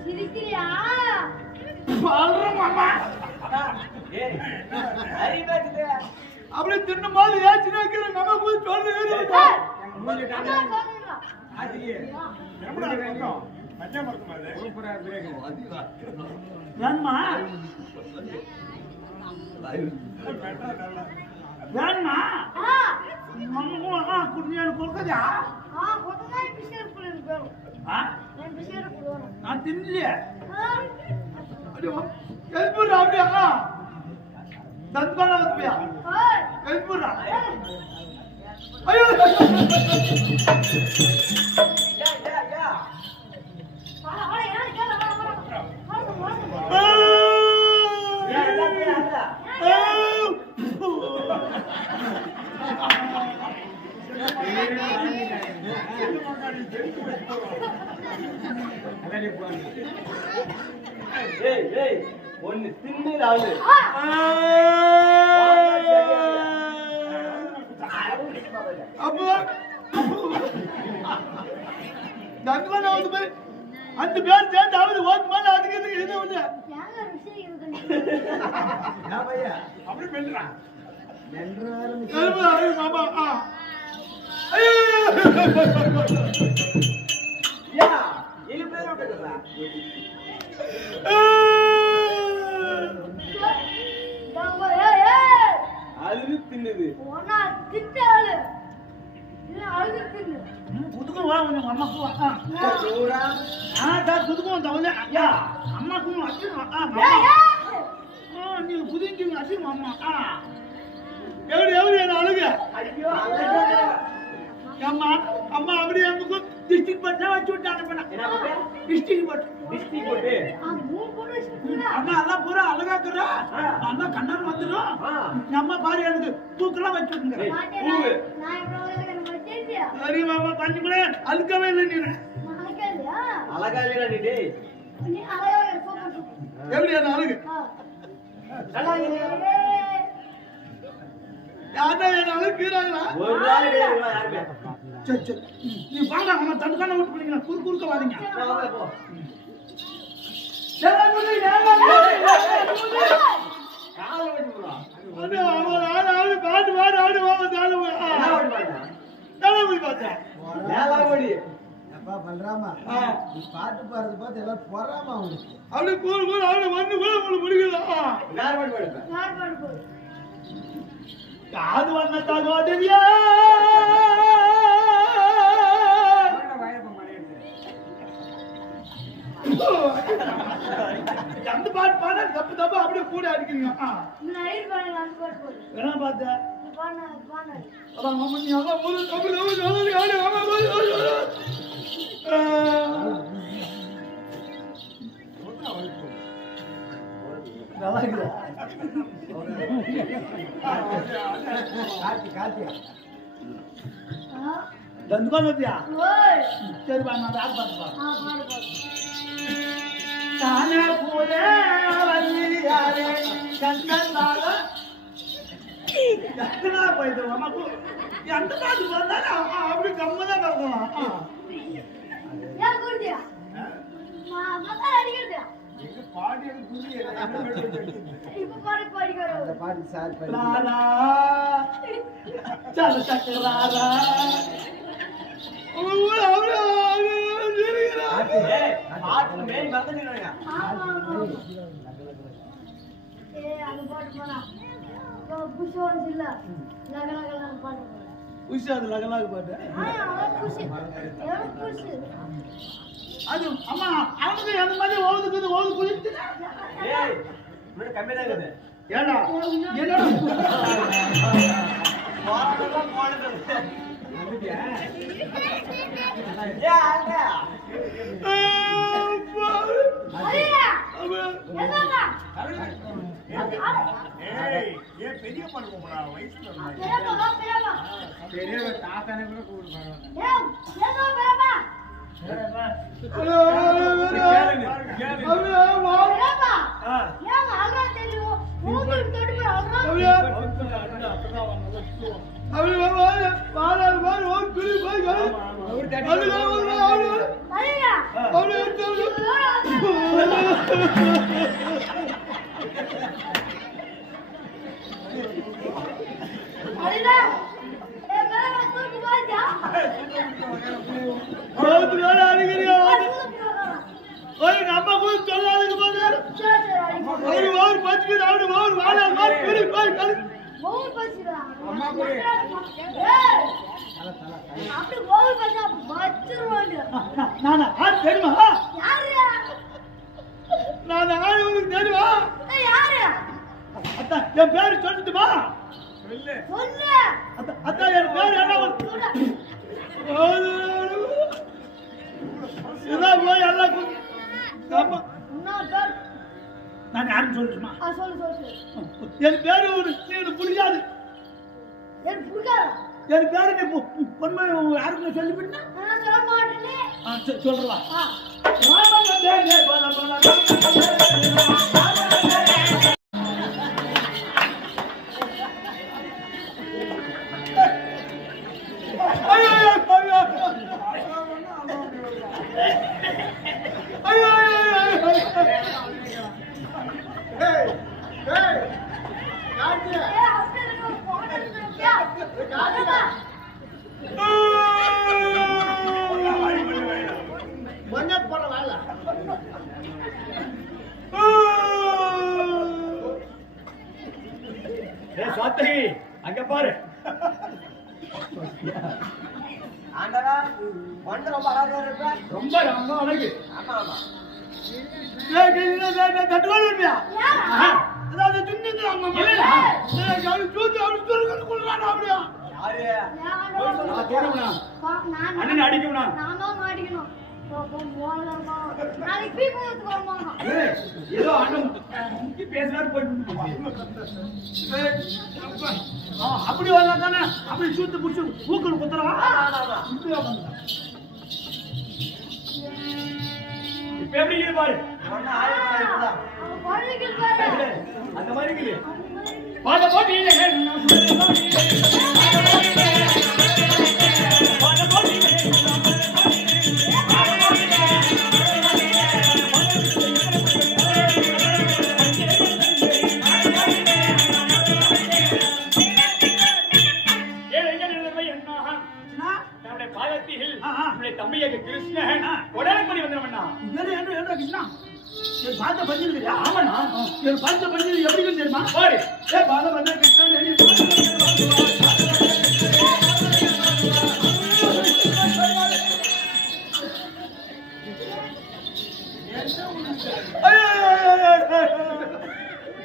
சிரிக்கிறியா? மாமா அப்படி தின்ன மாதிரி ஏச்சுனா நம்ம போய் சொல்லு ஏன்மா ஏன்மா குடியான்னு கொடுக்கதா நான் தின்னலையே எழுப்புறா அப்படியா தன்பான வந்துப்பியா எழுப்புறா ஐயோ ஒன்னு தின்னு அப்போ தன்பான வந்து போய் அந்த பேர் சேர்ந்து அவரு ஓட்டு மாதிரி அதுக்கு எதுக்கு எது வந்து அப்படி பெண்றான் மாமா அழுது தின்னுது புதுக்கும் வா கொஞ்சம் அம்மாக்கும் புதுக்கும் தவங்க ஐயா அம்மாக்கும் நீங்க புதுங்க அசிங்க அம்மா எவரு எவரு என்ன அழுக அம்மா அம்மா அப்படி நமக்கு டிஸ்ட்ரிக்ட் பட்டா வச்சு விட்டாங்க டிஸ்ட்ரிக்ட் போட்டு அம்மா எல்லாம் பூரா அழகாக்குறா அம்மா கண்ணால் வந்துடும் அம்மா பாரு எனக்கு தூக்கெல்லாம் வச்சுருங்க சரி மாமா பண்ணி கூட அழுக்கவே இல்லை நீ அழகா இல்லையா நீ எப்படி என்ன அழுகு யாரா என்ன அழுக்கிறாங்களா ஒரு நாள் சரி சரி நீ வாங்க அம்மா தடுக்கான விட்டு பண்ணிக்கலாம் குறுக்க வாரீங்க பாட்டு பாடு ஆடு போய் பார்த்தேன் பண்றாமா பாட்டு பாடுறது பார்த்து எல்லாம் போறாமா அவங்களுக்கு அப்படி கூறு கூறு அவனை வந்து கூட உங்களுக்கு முடிக்கலாம் காது வந்த தகோதரியா அந்த பாட்டு பாட தப்பு தப்பு அப்படியே கூட அடிக்கிறீங்க என்ன பார்த்த நல்லா இருக்குதா தந்துக்கோத்தியா சரி பா நான் யார் பார்த்துப்பா தானே போல வந்தியாரே கண்ணனால எத்தனா போயிட்டு அம்மாக்கு எந்த பாட்டு வந்தாலும் அப்படி கம்மதான் பார்க்கலாம் பாடி சார் உஷாது லகலாக பாட்டு அது அம்மா அவனுக்கு அந்த மாதிரி ஓதுக்குது ஓது குளித்து கம்மியா இருக்குது ஏடா என்னடா பெரிய பண்ணுவோம் வயசுல பெரிய தாத்தானே கூட கூப்பிடுவாங்க அவரு வீடு அவரு ஒரு வாழை மாதிரி வீடு போய் கழு ஓவர் பசிடா அம்மா போய். ஏய் அப்படி ஓவர் பசா வச்சிருவாங்க நான் ஆள் தெரியுமா யாரு நான் ஆள் உங்களுக்கு தெரியுமா ஏய் யாரு அத்தா என் பேரு சொல்லிட்டுமா சொல்லு. சொல்லு அத்தா என் பேரு என்ன சொல்லு இதான் போய் எல்லாம் ஆமா இன்னொரு பேர் நான் யாரும் சொல்லட்டுமா சொல்லு சொல்லு என் பேரு எனக்கு புரியாது எனக்கு புரியாதா என் பேரு நீ பொன்மை யாருக்குள்ள சொல்லிவிட்டா நான் சொல்ல மாட்டேனே சொல்றா ஆ ஏய், ஏய், காட்டு. ஏய் அப்படியே இருக்கு போன் எடுத்துட்டியா காட்டுடா மண்ணாத்து போடுற வேலை. சாத்தகி அங்க பாரு ஆண்டவா பொண்ணு ரொம்ப அழகா இருப்பா ரொம்ப ரொம்ப அழகு ஆமா ஆமா தட்டுவாள் இல்லையா யாரா அதாவது துணிந்து அப்படியா யாரு யாரோ அண்ணன் அடிக்கணும்னா நானா மாட்டிக்கணும் நாளைக்கு பீப்பு வரமா ஏதோ அண்ணன் பேசுறாரு போயிட்டு அப்படி வரல தானே அப்படி சூத்து பிடிச்சி ஊக்கல் குத்துறவா இப்ப எப்படி இருக்கு பாரு பள்ளிக்கு பாரு அந்த மாதிரி இருக்குது பாத போட்டி தம்பியாக கிருஷ்ணன் கொடலப்படி வந்தவண்ணா கிருஷ்ணா என் பார்த்த பஞ்சிருக்கியா ஆமாண்ணா என் பார்த்த பஞ்சு எப்படி தெரியுமா பாரு ஏ பாத பஞ்ச கிருஷ்ணன்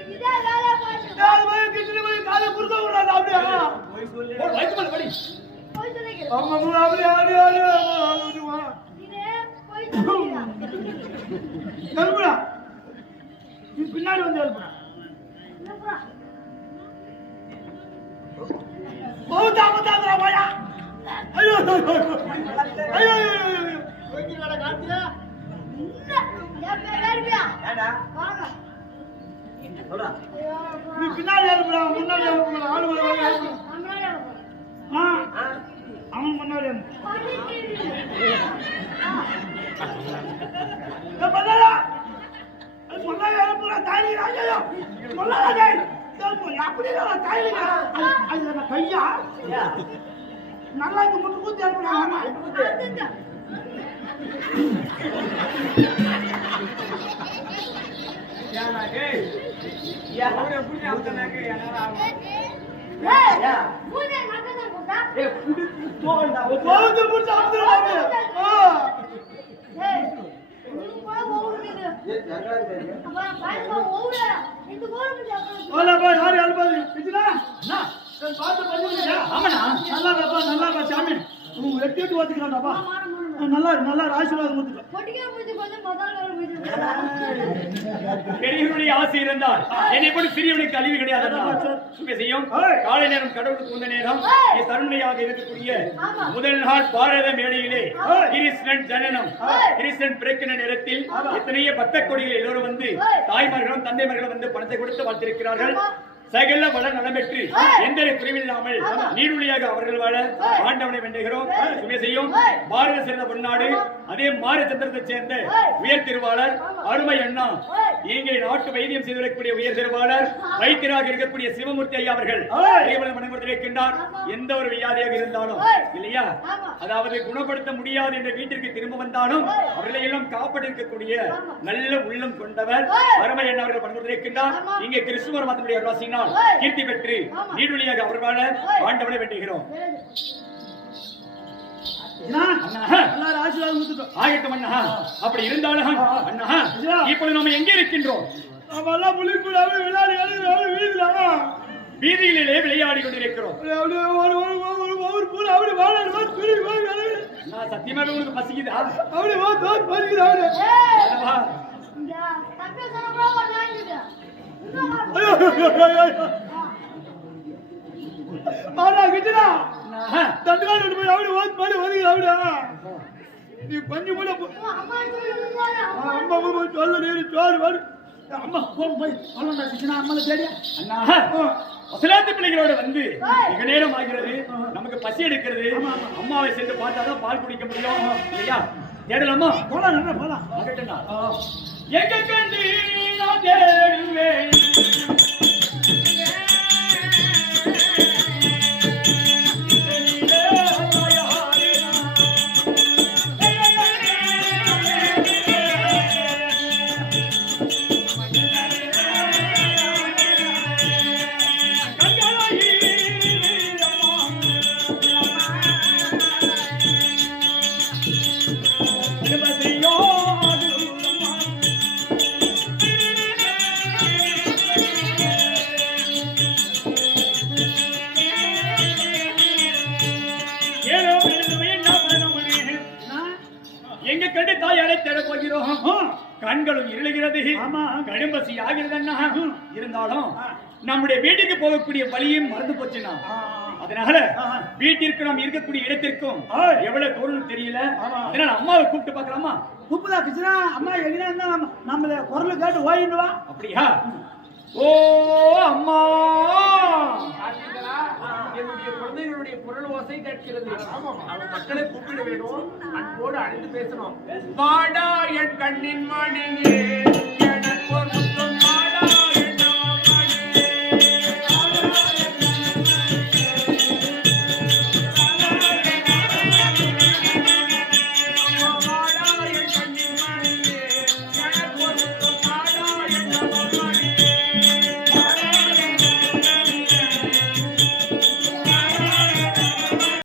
இதே வேலை பாரு கிருஷ்ணன் போய் காலை குறுக்க விடுறாங்க அப்படியா வயசு மேல படி போய் சொல்லுங்க ஆமா அப்படியே இதே போய் சொல்லுங்க எழுப்புடா நீ பின்னாடி வந்து எழுப்புடா என்னப்பா பௌத்தாமத்தாங்களா வாயா ஐயோ ஐயோ தூக்கி வேலை காட்டியா? ஏன் பேரியா ஏடா வாங்க சொல்றா ஐயோ நீ பின்னாடி எழுப்புடா முன்னாடி எழுப்புடா ஆளு வர எழுப்பு நம்மளால அவன் முன்னாடி எழுப்பு பண்ணிட்டு மல்லாடா மல்லாடா எழுப்புடா தாயி ராஜா மல்லாடா டேய் அப்படியே தாயி அது நான் கையா நல்லா இங்க முட்டு கூத்தி எழுப்புடா ஆமா ஏடா டேய் அவரே புடி அவதனக்கு என்னடா ஏய் மூணே நகதான் போடா ஏய் புடி போடா பௌத்த புடிச்சு அமுத்துறாங்க ஏய் நீ போய் ஓடுறீங்க ஏய் என்னடா தெரியும் அப்புறம் பாருங்க ஓடுற இந்த கோரமடி அப்புறம் ஓல போய் யார் எழுப்பாது பிச்சுடா அண்ணா பார்த்து பண்ணியா ஆமாடா நல்லா பா சாமி உங்க வெட்டிட்டு ஓதிக்கறான்டா நல்லா ஆசீர்வாதம் கொடுத்துக்க பொட்டிக்கா மூஞ்சி கொஞ்சம் முதல்ல வர மூஞ்சி பெரியவருடைய ஆசை இருந்தால் என்னை போல சிறியவனுக்கு அழிவு கிடையாது செய்யும் காலை நேரம் கடவுளுக்கு உந்த நேரம் தருணையாக இருக்கக்கூடிய முதல் நாள் பாரத மேடையிலே கிருஷ்ணன் ஜனனம் கிருஷ்ணன் பிறக்கிற நேரத்தில் எத்தனையோ பக்த கொடிகள் எல்லோரும் வந்து தாய்மார்களும் தந்தைமார்களும் வந்து பணத்தை கொடுத்து வாழ்த்திருக்கிறார்கள் சகல வள நலம் பெற்று எந்த குறைவில்லாமல் நீடுழியாக அவர்கள் வாழ ஆண்டவனை வேண்டுகிறோம் சுமை செய்யும் பாரத சேர்ந்த பொன்னாடு அதே மாறு சந்திரத்தை சேர்ந்த உயர் திருவாளர் அருமை அண்ணா இங்கே நாட்டு வைத்தியம் செய்து வரக்கூடிய உயர் திருவாளர் வைத்தியராக இருக்கக்கூடிய சிவமூர்த்தி ஐயா அவர்கள் மனமுறைக்கின்றார் எந்த ஒரு வியாதியாக இருந்தாலும் இல்லையா அதாவது குணப்படுத்த முடியாது என்ற வீட்டிற்கு திரும்ப வந்தாலும் அவர்கள் எங்களை எல்லாம் காப்பாற்றிருக்கக்கூடிய நல்ல உள்ளம் கொண்டவர் ஏய். அருமை என்ன அவர்கள் பணிபுரிந்திருக்கின்றார். ஆமா. இங்கே கிறிஸ்துவர் மதனுடைய அருளாசினால் ஏய். கீர்த்தி பெற்று ஆமா. நீடுலியாக அவர்களால ஏய். ஆண்டவனை வேண்டுகிறோம். அண்ணா, அண்ணா, எல்லாரும் ஆசீர்வாதம் கொடுத்துட்டோம். ஆகட்டும் அண்ணா. அப்படி இருந்தாலும் அண்ணா இப்பொழுது நம்ம எங்கே இருக்கின்றோம்? நம்ம எல்லாம் புலிக்கூடாம விளையாடி வீடுல வீதிகளிலே விளையாடி கொண்டிருக்கிறோம். அப்படியே ஒரு பூரா அப்படியே வாழ நான் சத்தியமாவே உங்களுக்கு பசிக்குதா? அப்படியே பறிக்கிறாங்க. ஏய், அல்லவா? இங்க தம்பி சொன்ன கூட ஒரு நாய் இருக்கு. ஆனா கிட்டா அண்ணா, தண்டுகாடு போய் அப்படியே வருகிற அப்படியா நீ கொஞ்சம் கூட அம்மா சொல்லுங்க. அம்மா சொல்ல நீ சோறு வரு அம்மா போய் சொல்லண்டா கிருஷ்ணா அம்மால தேடியா அண்ணா, வசலாத்து பிள்ளைகளோட வந்து மிக நேரம் ஆகிறது. நமக்கு பசி எடுக்கிறது. அம்மாவை சென்று பார்த்தாதான் பால் குடிக்க முடியும் இல்லையா? தேடலாமா? போலாம் நல்லா போலாம் ஆகட்டும்ண்ணா. எங்க கண்டு நான் தேடுவேன் எங்க கண்டு தாயாரை தேட போகிறோம். கண்களும் இருளுகிறது. ஆமா. கடும்பசி ஆகிறது அண்ணா. இருந்தாலும் நம்முடைய வீட்டுக்கு போகக்கூடிய வழியும் மறந்து போச்சுண்ணா. அதனால வீட்டிற்கு நாம் இருக்கக்கூடிய இடத்திற்கும் எவ்வளவு தூரம் தெரியல. அதனால அம்மாவை கூப்பிட்டு பார்க்கலாமா? கூப்பிடா கிருஷ்ணா அம்மா எங்கன்னா இருந்தா நம்மள குரல் கேட்டு ஓடிடுவா. அப்படியா? ஓ அம்மா, என்னுடைய குழந்தைகளுடைய குரல் ஓசை கேட்கிறது. அவன் மக்களை கூப்பிட வேண்டும், அன்போடு அழைத்து பேசணும். வாடா என் கண்ணின் மணியே